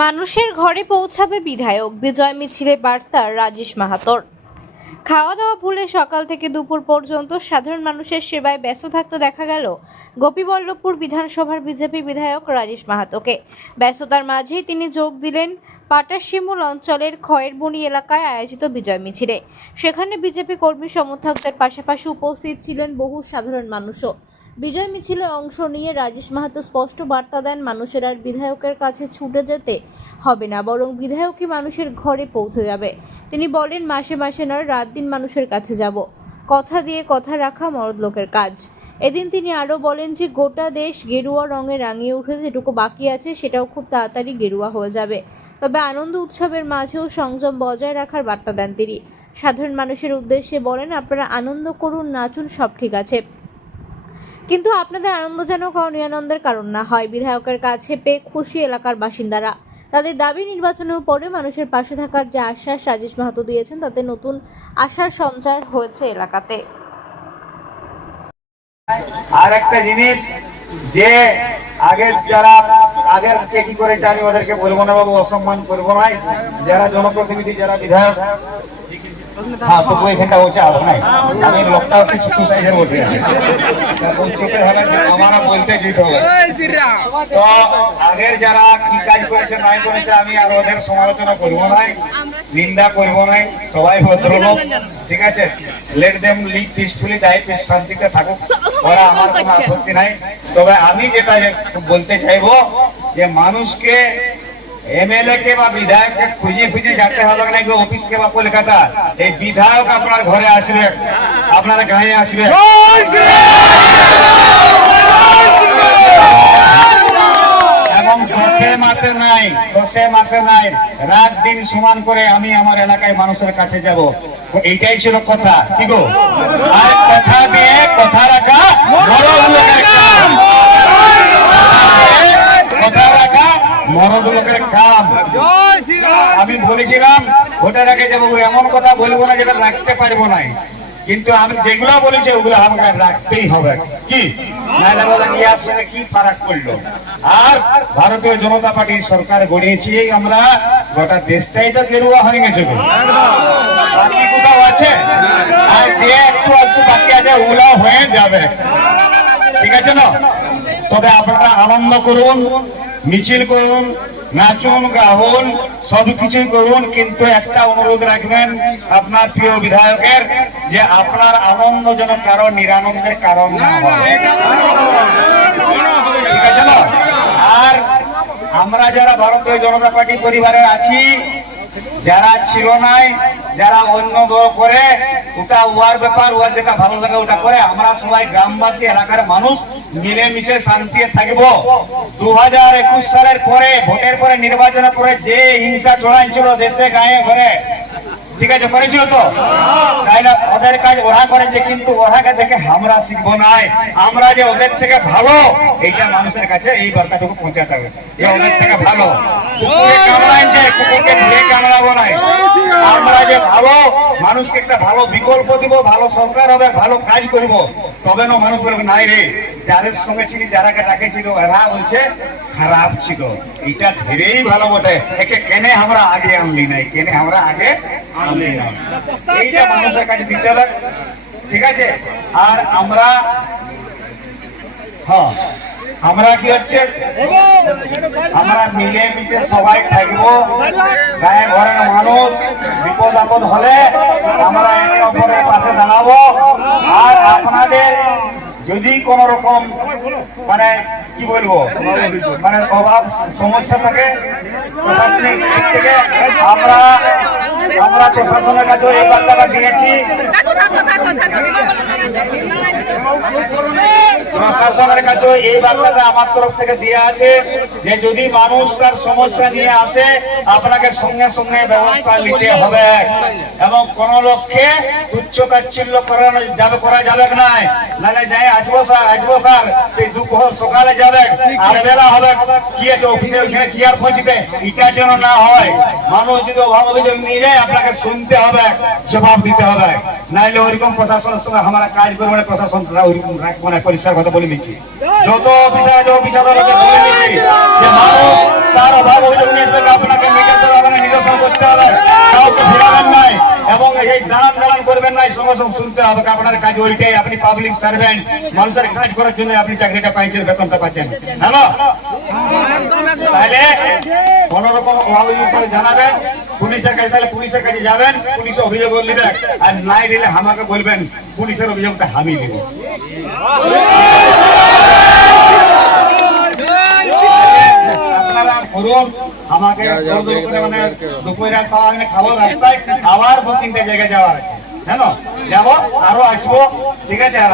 মানুষের ঘরে পৌঁছাবে বিধায়ক, বিজয় মিছিলে বার্তা রাজেশ মাহাতোর। খাওয়া দাওয়া ভুলে সকাল থেকে দুপুর পর্যন্ত সাধারণ মানুষের সেবায় ব্যস্ত থাকতে দেখা গেল গোপীবল্লভপুর বিধানসভার বিজেপি বিধায়ক রাজেশ মাহাতোকে। ব্যস্ততার মাঝেই তিনি যোগ দিলেন পাটাশিমুল অঞ্চলের খয়েরবনি এলাকায় আয়োজিত বিজয় মিছিলে। সেখানে বিজেপি কর্মী সমর্থকদের পাশাপাশি উপস্থিত ছিলেন বহু সাধারণ মানুষও। বিজয় মিছিলে অংশ নিয়ে রাজেশ মাহাতো স্পষ্ট বার্তা দেন, মানুষের আর বিধায়কের কাছে ছুটে যেতে হবে না, বরং বিধায়কই মানুষের ঘরে পৌঁছে যাবে। তিনি বলেন, মাসে মাসে নয়, রাত দিন মানুষের কাছে যাব। কথা দিয়ে কথা রাখা মরদ লোকের কাজ। এদিন তিনি আরও বলেন যে গোটা দেশ গেরুয়া রঙে রাঙিয়ে উঠেছে, যেটুকু বাকি আছে সেটাও খুব তাড়াতাড়ি গেরুয়া হয়ে যাবে। তবে আনন্দ উৎসবের মাঝেও সংযম বজায় রাখার বার্তা দেন তিনি। সাধারণ মানুষের উদ্দেশ্যে বলেন, আপনারা আনন্দ করুন, নাচুন, সব ঠিক আছে, কিন্তু আপনাদের আনন্দ যেন নিরানন্দের কারণ না হয়। বিধায়কের কাছে পেয়ে খুশি এলাকার বাসিন্দারা। তাদের দাবি, নির্বাচনের পরে মানুষের পাশে থাকার যে আশ্বাস রাজেশ মাহাতো দিয়েছেন, তাতে নতুন আশার সঞ্চার হয়েছে এলাকাতে। আর একটা জিনিস, যে আগের কি করে জানি ওদেরকে বলবো না বাবু, অসম্মান করবো না। যারা জনপ্রতিনিধি, যারা বিধায়ক, হ্যাঁ তো এখানটা হচ্ছে আলো নাই, আমি লোকটা হচ্ছে ছোট সাইজের মধ্যে আমার বলতে যেতে হবে। তো আগের যারা কি কাজ করেছে নাই করেছে আমি আর ওদের সমালোচনা করবো না, নিন্দা করবো না। সবাই ভদ্রলোক, ঠিক আছে, লেট দেম লিভ পিসফুলি, যাই শান্তিতে থাকুক, ওরা আমার কোনো আপত্তি নাই। তবে আমি যেটা বলতে চাইবো যে মানুষকে এমএলএ কে বা বিধায়ককে খুঁজে খুঁজে যেতে হবে না অফিস কে বা কলকাতা। এই বিধায়ক আপনার ঘরে আসবে, আপনার গায়ে আসবে, এবং দশে মাসে নাই, রাত দিন সমান করে আমি আমার এলাকায় মানুষের কাছে যাব। এইটাই ছিল কথা, কি গো? আর কথা দিয়ে কথা রাখা মরদ লোকের কাম। আমি বলেছিলাম ভোটের আগে যাবো, এমন কথা বলবো না যেটা রাখতে পারবো না, কিন্তু আমি যেগুলো বলেছি ওগুলো আমাকে রাখতেই হবে। কি নাহলে বলে ইয়ার সঙ্গে কি ফারাক করলো? আর ভারতীয় জনতা পার্টির সরকার গড়িয়েছি আমরা, গোটা দেশটাই তো গেরুয়া হয়ে গেছে, বাকি কোথাও আছে? আর যে একটু একটু বাকি আছে ওগুলো হয়ে যাবে, ঠিক আছে না? তবে আপনারা আনন্দ করুন, মিছিল করুন, নাচুন, গাহুন, সবকিছুই করুন, কিন্তু একটা অনুরোধ রাখবেন আপনার প্রিয় বিধায়কের, যে আপনার আনন্দ যেন কারো নিরানন্দের কারণ না হয়, ঠিক আছে না? আর আমরা যারা ভারতীয় জনতা পার্টি পরিবারে আছি, যারা ছিল নাই, যারা অন্য দল করে, ওটা ওয়ার ব্যাপার, ওয়ার যেটা ভালো লাগে ওটা করে। আমরা সবাই গ্রামবাসী, এলাকার মানুষ মিলেমিশে শান্তি থাকবো। 2021 সালের পরে, ভোটের পরে, নির্বাচনের পরে যে হিংসা ছড়াইছিল দেশে গায়ে ঘরে, ঠিক আছে, করেছিল তো? তাই না? ওদের কাজ ওরা করেছে, কিন্তু ওরাকে দেখে আমরা শিখবো নাই। আমরা যে ওদের থেকে ভালো, এইটা মানুষের কাছে এই বার্তাটুকু পৌঁছাতে হবে যে ওদের থেকে ভালো। আমরা যে ভালো, মানুষকে একটা ভালো বিকল্প দিব, ভালো সরকার হবে, ভালো কাজ করব, তবে না মানুষ বলবে নাই রে, যাদের সঙ্গে ছিল, যারাকে ডাকেছিল এরা বলছে খারাপ ছিল। এইটা ধীরেই ভালো বটে, একে কেনে আমরা আগে আনলি নাই, কেনে আমরা আগে আনলি নাই, এইটা মানুষের কাছে দিতে হবে, ঠিক আছে? আর আমরা কি হচ্ছে, আমরা মিলেমিশে সবাই থাকবো, গায়ে ঘরের মানুষ বিপদ আপদ হলে আমরা একে অপরের পাশে দাঁড়াবো। আর আপনাদের যদি কোন রকম মানে কি বলবো, মানে অভাব সমস্যা থাকে প্রশাসনিক দিক থেকে, আমরা প্রশাসনের কাছে এই বার্তাটা দিয়েছি। প্রশাসনের কাছে এই বার্তাটা আমার তরফ থেকে দেওয়া আছে যে যদি মানুষ তার সমস্যা নিয়ে আসে, আপনাকে সঙ্গে সঙ্গে ব্যবস্থা নিতে হবে, এবং কোন লক্ষ্যে তুচ্ছ তাচ্ছিল্য করা যাবে না। নাহলে যাই আসবো স্যার, সেই দুপুর সকালে যাবে আর বেলা হবে, কি আছে অফিসে, ওইখানে কি আর পৌঁছবে, এটা যেন না হয়। মানুষ যদি অভাব অভিযোগ নিয়ে যায়, আপনাকে শুনতে হবে, জবাব দিতে হবে, নাহলে ওইরকম প্রশাসনের সঙ্গে আমরা কাজ করবো না, প্রশাসন ওইরকম রাখবো না, পরিষ্কার কথা বলে দিচ্ছি, যত অফিসার আছে অফিসারদেরকে বলে দিচ্ছি যে মানুষ তার অভাব অভিযোগ নিয়ে আসবে, আপনাকে মেটাতে হবে না, নিরসন করতে হবে, কাউকে ফেরাবেন নাই এবং এই দাঁড়ান করবেন নাই, সঙ্গে সঙ্গে শুনতে হবে। আপনার কাজ ওইটাই, আপনি পাবলিক সার্ভেন্ট, মানুষের কাজ করার জন্য আপনি চাকরিটা পাইছেন, বেতনটা পাচ্ছেন। হ্যালো, তাহলে কোন রকম অভাব অভিযোগ জানাবেন পুলিশের কাছে, তাহলে পুলিশের কাছে যাবেন, পুলিশ অভিযোগ নেবেন, আর নাই দিলে আমাকে বলবেন, পুলিশের অভিযোগটা আমি দেব। আপনারা করুন, আমাকে মানে দুপুরে খাবো, রাস্তায় আবার 2-3টে জায়গায় যাওয়ার আছে, জানো, যাবো, আরো আসবো, ঠিক আছে। আর